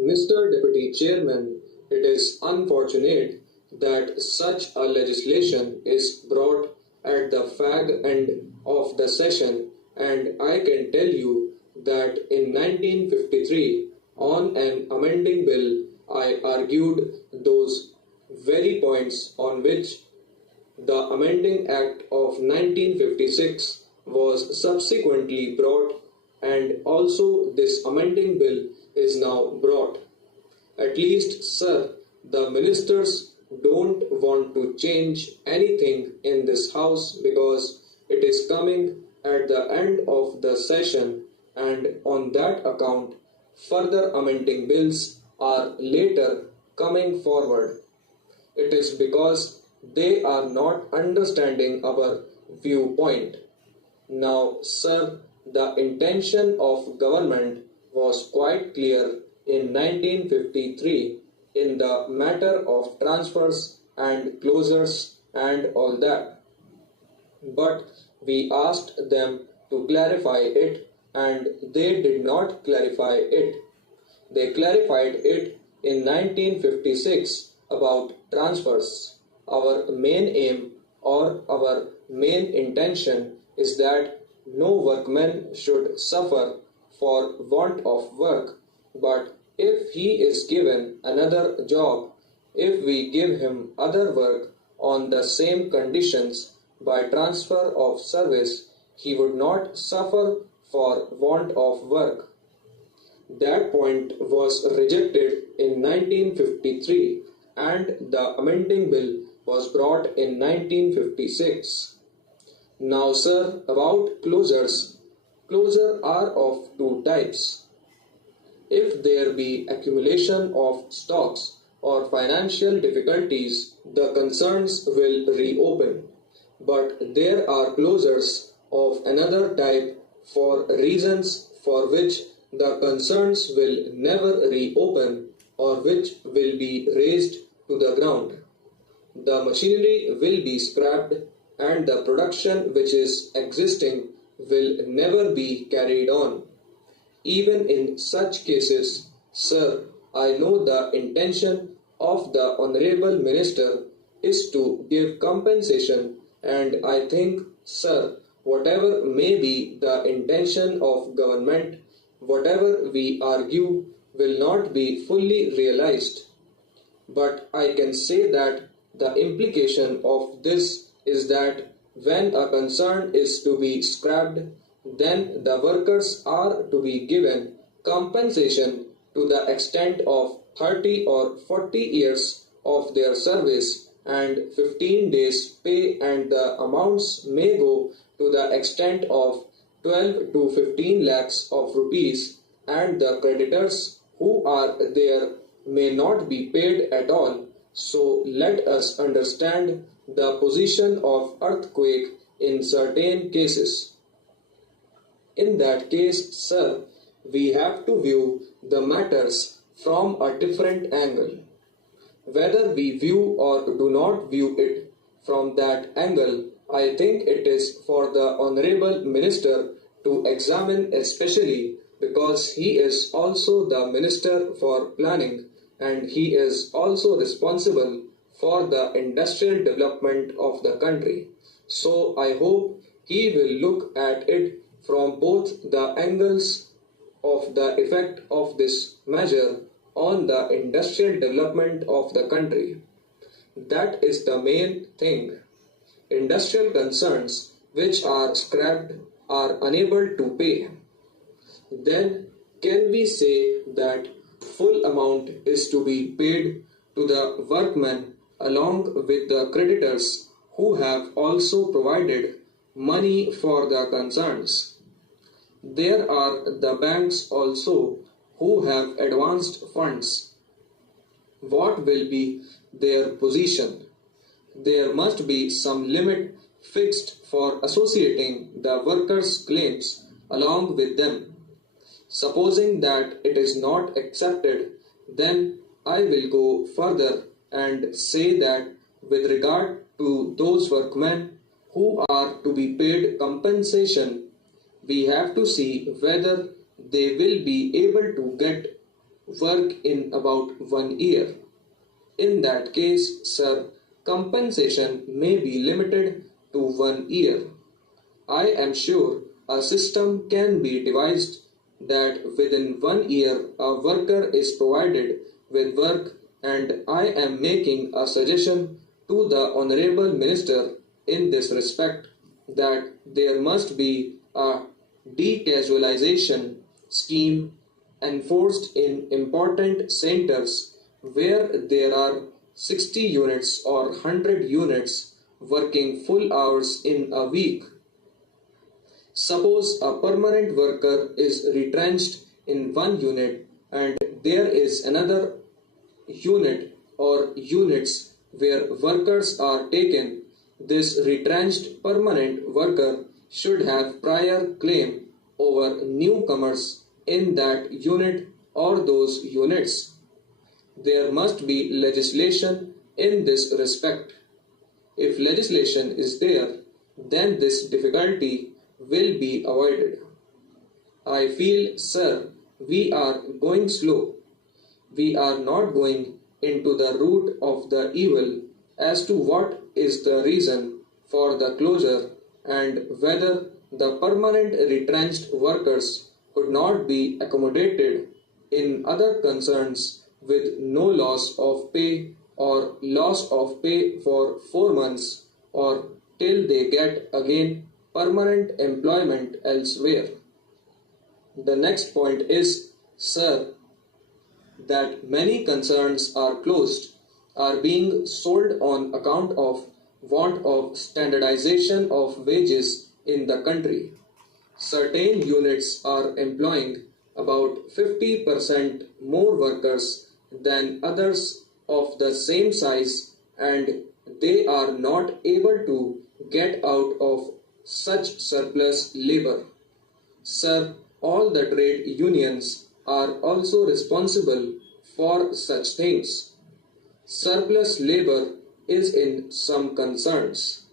Mr. Deputy Chairman, it is unfortunate that such a legislation is brought at the fag end of the session, and I can tell you that in 1953, on an amending bill, I argued those very points on which the Amending Act of 1956 was subsequently brought, and also this amending bill is now brought. At least, sir, the ministers don't want to change anything in this house because it is coming at the end of the session, and on that account, further amending bills are later coming forward. It is because they are not understanding our viewpoint. Now, sir, the intention of government was quite clear in 1953 in the matter of transfers and closures and all that. But we asked them to clarify it, and they did not clarify it. They clarified it in 1956 about transfers. Our main aim or our main intention is that no workman should suffer for want of work, but if he is given another job, if we give him other work on the same conditions by transfer of service, he would not suffer for want of work. That point was rejected in 1953 and the amending bill was brought in 1956. Now, sir, about closures. Closures are of two types. If there be accumulation of stocks or financial difficulties, the concerns will reopen. But there are closures of another type for reasons for which the concerns will never reopen or which will be razed to the ground. The machinery will be scrapped and the production which is existing will never be carried on. Even in such cases, sir, I know the intention of the Honorable Minister is to give compensation, and I think, sir, whatever may be the intention of government, whatever we argue will not be fully realized. But I can say that the implication of this is that when a concern is to be scrapped, then the workers are to be given compensation to the extent of 30 or 40 years of their service and 15 days pay, and the amounts may go to the extent of 12 to 15 lakhs of rupees, and the creditors who are there may not be paid at all. So let us understand the position of earthquake in certain cases. In that case, sir, we have to view the matters from a different angle. Whether we view or do not view it from that angle, I think it is for the Honorable Minister to examine, especially because he is also the Minister for Planning and he is also responsible for the industrial development of the country. So I hope he will look at it from both the angles of the effect of this measure on the industrial development of the country. That is the main thing. Industrial concerns which are scrapped are unable to pay. Then can we say that full amount is to be paid to the workmen along with the creditors who have also provided money for the concerns? There are the banks also who have advanced funds. What will be their position? There must be some limit fixed for associating the workers' claims along with them. Supposing that it is not accepted, then I will go further and say that with regard to those workmen who are to be paid compensation, we have to see whether they will be able to get work in about 1 year. In that case, sir, compensation may be limited to 1 year. I am sure a system can be devised that within 1 year a worker is provided with work, and I am making a suggestion to the Honorable Minister in this respect that there must be a decasualization scheme enforced in important centers where there are 60 units or 100 units working full hours in a week. Suppose a permanent worker is retrenched in one unit and there is another unit or units where workers are taken. This retrenched permanent worker should have prior claim over newcomers in that unit or those units. There must be legislation in this respect. If legislation is there, then this difficulty will be avoided. I feel, sir, we are going slow. We are not going into the root of the evil as to what is the reason for the closure and whether the permanent retrenched workers could not be accommodated in other concerns with no loss of pay or loss of pay for 4 months or till they get again permanent employment elsewhere. The next point is, sir, that many concerns are closed, are being sold on account of want of standardization of wages in the country. Certain units are employing about 50% more workers than others of the same size, and they are not able to get out of such surplus labor. Sir, all the trade unions are also responsible for such things. Surplus labor is in some concerns.